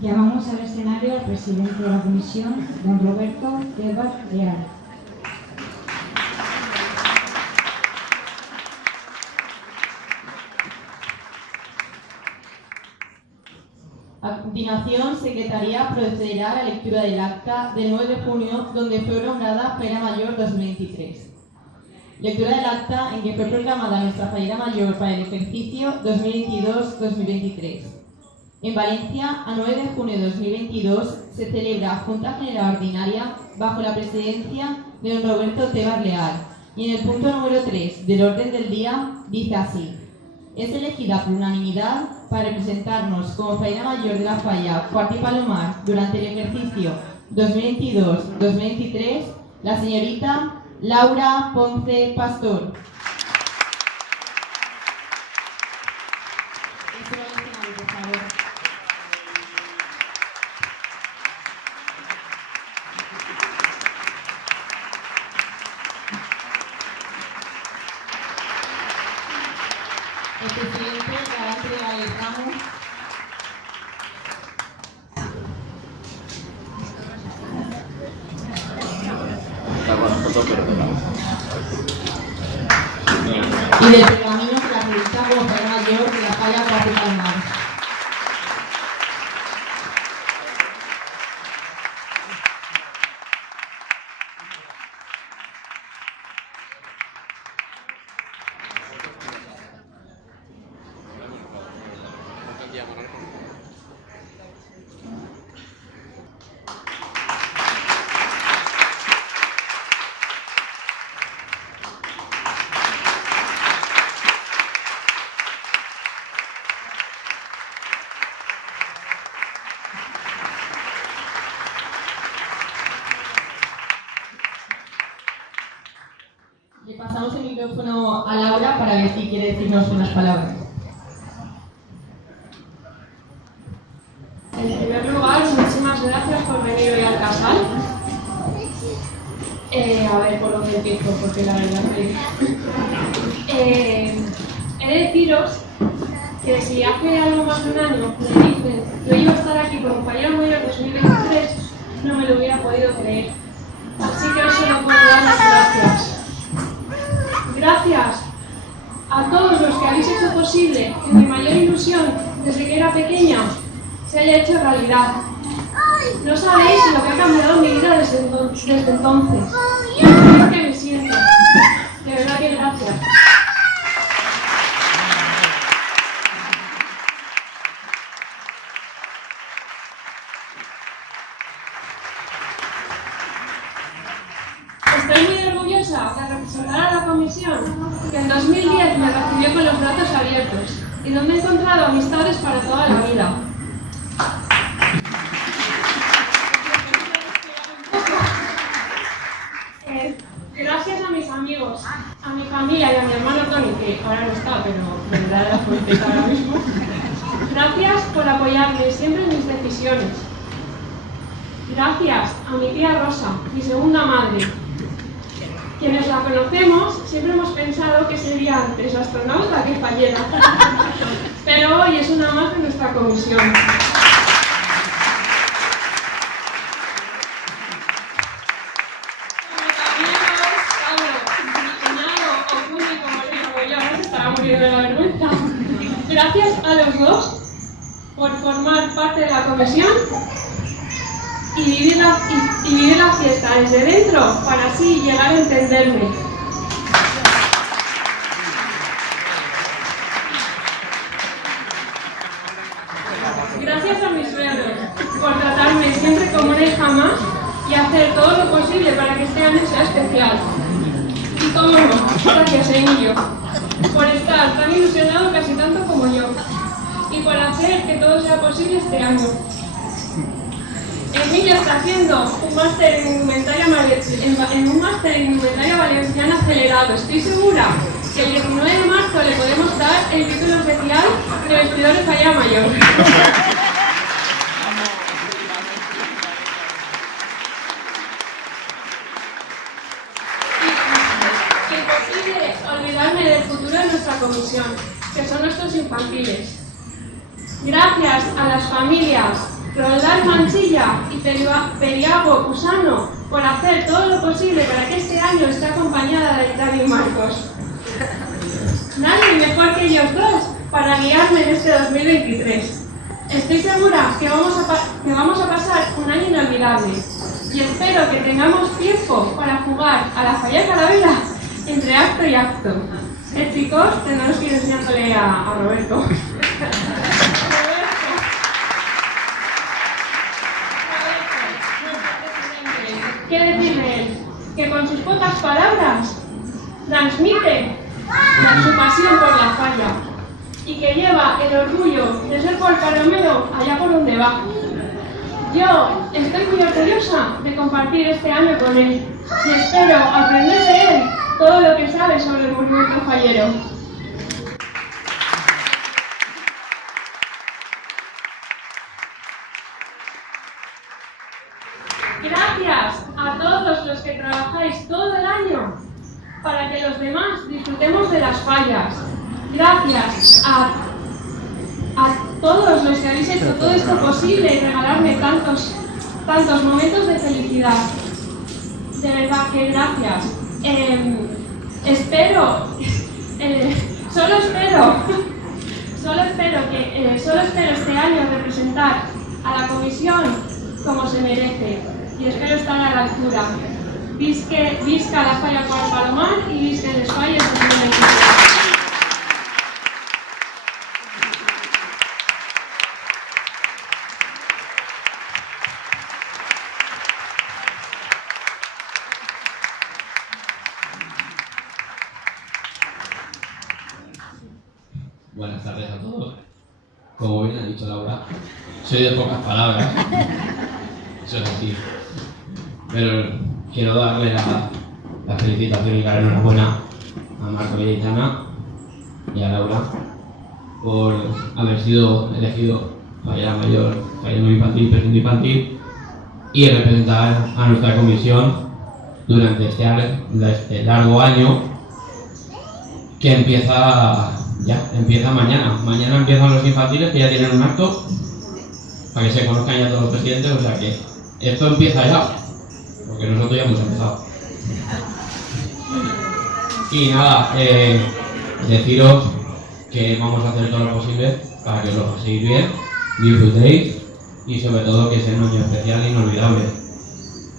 Llamamos al escenario al presidente de la comisión, don Roberto Tebar Leal. A continuación, Secretaría procederá a la lectura del acta del 9 de junio, donde fue nombrada Feria Mayor 2023. Lectura del acta en que fue proclamada nuestra Feria Mayor para el ejercicio 2022-2023. En Valencia, a 9 de junio de 2022, se celebra Junta General Ordinaria bajo la presidencia de don Roberto Tebar Leal, y en el punto número 3 del orden del día dice así: es elegida por unanimidad para representarnos como Feria Mayor de la Falla Cuart i Palomar durante el ejercicio 2022-2023 la señorita Laura Ponce Pastor. El presidente le va a entregar el ramo. Y del pergamino que la revista como Feria Mayor de la Falla Cuart i Palomar. Le pasamos el micrófono a Laura para ver si quiere decirnos unas palabras. En primer lugar, muchísimas gracias por venir hoy al casal. A ver por dónde empiezo, porque la verdad he de deciros que si hace algo más de un año me dicen que yo iba a estar aquí como Feria Mayor 2023, no me lo hubiera podido creer. Así que hoy solo puedo dar las gracias. Gracias a todos los que habéis hecho posible que mi mayor ilusión desde que era pequeña se haya hecho realidad. No sabéis lo que ha cambiado mi vida desde entonces. Lo que me siento. De verdad que gracias. Estoy muy orgullosa de representar a la comisión que en 2010 me recibió con los brazos abiertos y donde he encontrado amistades para toda la vida. Gracias a mis amigos, a mi familia y a mi hermano Tony, que ahora no está, pero vendrá de la fuente ahora mismo. Gracias por apoyarme siempre en mis decisiones. Gracias a mi tía Rosa, mi segunda madre. Quienes la conocemos siempre hemos pensado que sería antes astronauta que fallera, pero hoy es una más de nuestra comisión. Gracias a los dos por formar parte de la comisión y vivir la fiesta desde dentro para así llegar a entenderme. Gracias a mis suegros por tratarme siempre como una hija más y hacer todo lo posible para que este año sea especial. Y cómo no, gracias a Emilio por estar tan ilusionado casi tanto como yo y por hacer que todo sea posible este año. Emilio está haciendo un máster en indumentaria valenciana acelerado. Estoy segura que el 19 de marzo le podemos dar el título oficial de vestidor de Feria Mayor. Imposible olvidarme del futuro de nuestra comisión, que son nuestros infantiles. Gracias a las familias, Roldán Manchilla y Periago Usano por hacer todo lo posible para que este año esté acompañada de David Marcos. Nadie mejor que ellos dos para guiarme en este 2023. Estoy segura que vamos a pasar un año inolvidable y espero que tengamos tiempo para jugar a la falla calavera entre acto y acto. Chicos, tenemos que ir enseñándole a Roberto. ¿Qué decirle él? Que con sus pocas palabras transmite su pasión por la falla y que lleva el orgullo de ser Romero allá por donde va. Yo estoy muy orgullosa de compartir este año con él y espero aprender de él todo lo que sabe sobre el movimiento fallero. Gracias a todos los que trabajáis todo el año para que los demás disfrutemos de las fallas. Gracias a todos los que habéis hecho todo esto posible y regalarme tantos momentos de felicidad. De verdad que gracias. Solo espero este año representar a la comisión como se merece y espero estar a la altura. Visca la falla Quart Palomar y visca les falles de 2023. Buenas tardes a todos. Como bien ha dicho Laura, soy de pocas palabras, eso es así. Pero quiero darle la felicitación y la enhorabuena a Marco y a Aitana y a Laura por haber sido elegido fallera mayor, fallero infantil, presidente infantil y representar a nuestra comisión durante este largo año que empieza mañana. Mañana empiezan los infantiles, que ya tienen un acto para que se conozcan ya todos los presidentes, o sea que esto empieza ya, porque nosotros ya hemos empezado. Y nada, deciros que vamos a hacer todo lo posible para que os lo paséis bien, disfrutéis y sobre todo que sea un año especial e inolvidable,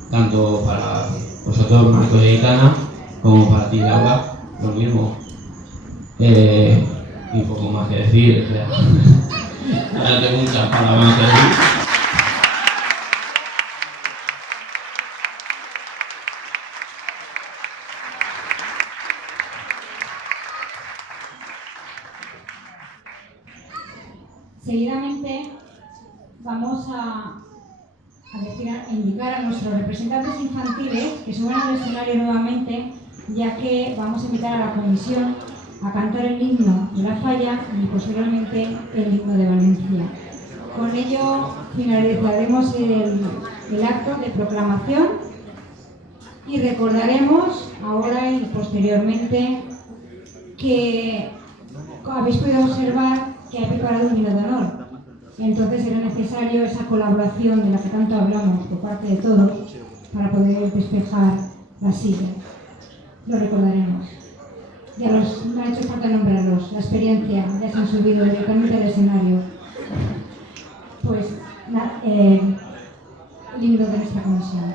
tanto para vosotros, Marcos y Aitana, como para ti, Laura, lo mismo. Y poco más que decir, o sea, ahora tengo muchas palabras que decir. Seguidamente vamos a indicar a nuestros representantes infantiles que suban al escenario nuevamente, ya que vamos a invitar a la comisión a cantar el himno de la falla y posteriormente el himno de Valencia. Con ello finalizaremos el acto de proclamación y recordaremos ahora y posteriormente que habéis podido observar que hay preparado un himno de honor. Entonces era necesario esa colaboración de la que tanto hablamos por parte de todos para poder despejar la silla. Lo recordaremos. Ya no ha hecho falta nombrarlos, la experiencia, ya se han subido directamente al escenario. Pues el himno de nuestra comisión.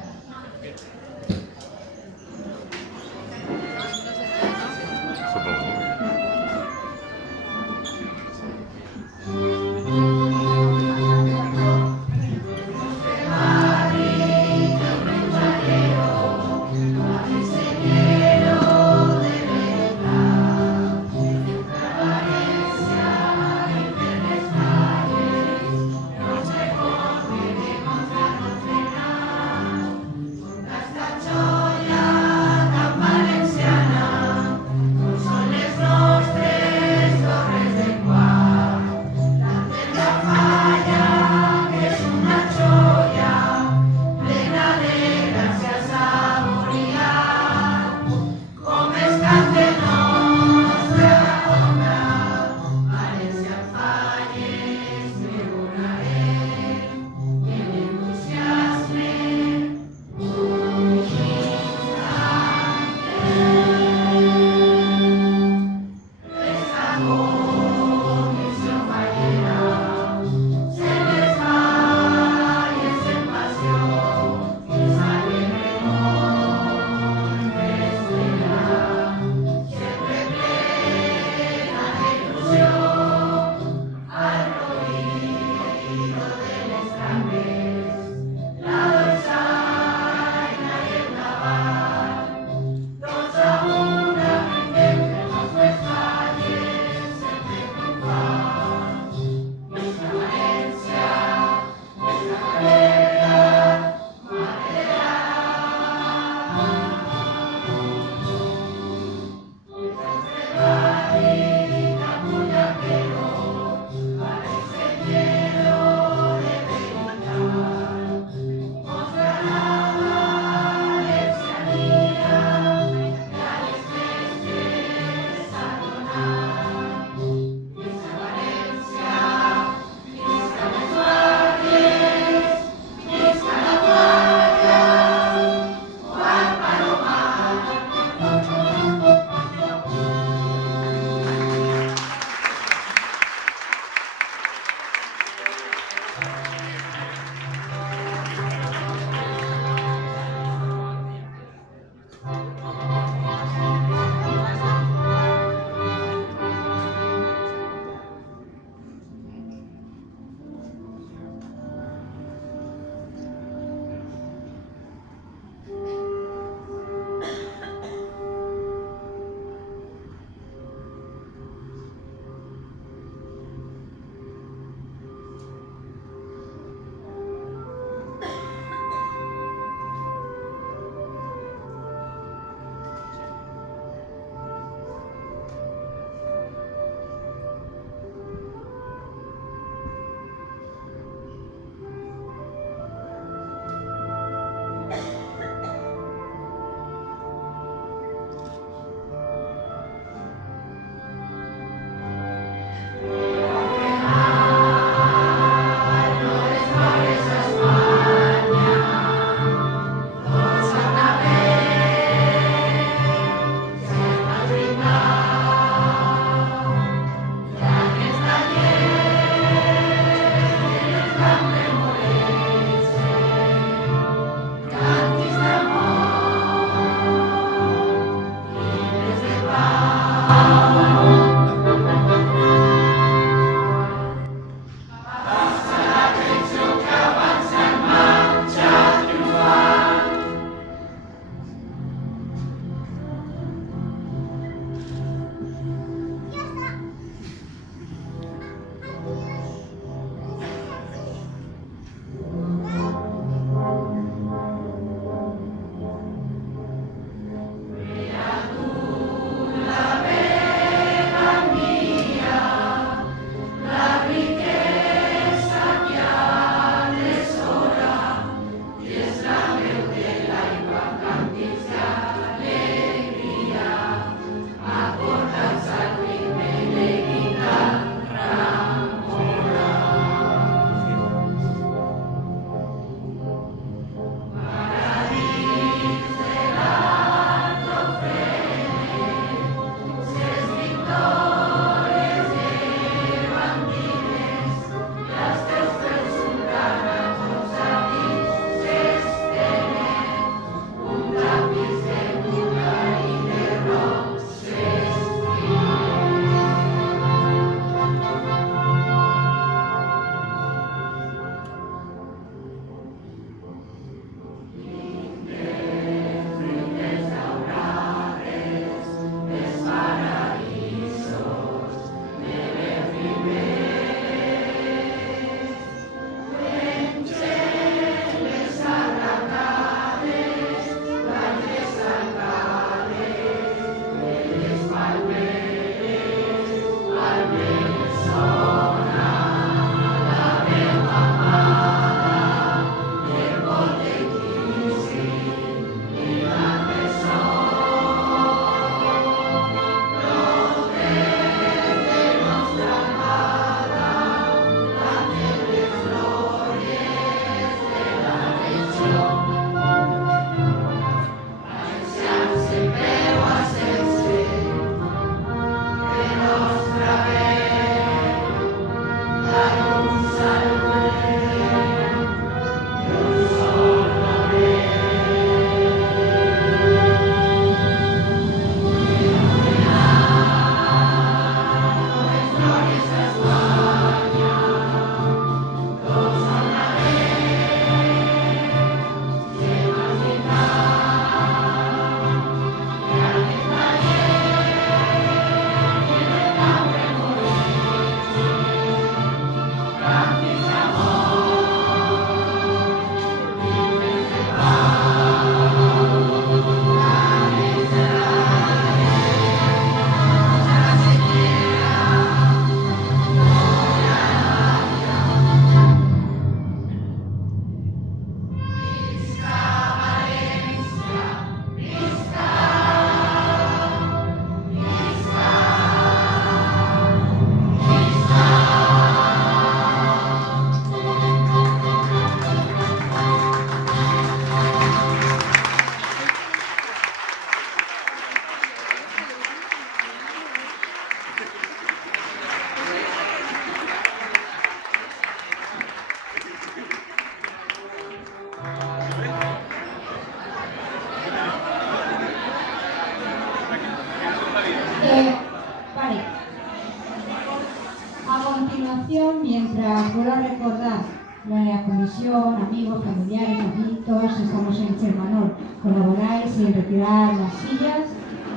continuación, mientras vuelvo a recordar la comisión, amigos, familiares, aquí todos estamos en Chermanol, colaboráis en retirar las sillas,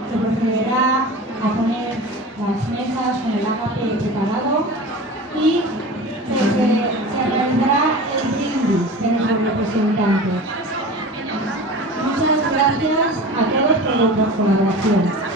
se procederá a poner las mesas con el ágape preparado y se realizará el brindis de nuestros representantes. Muchas gracias a todos por vuestra colaboración.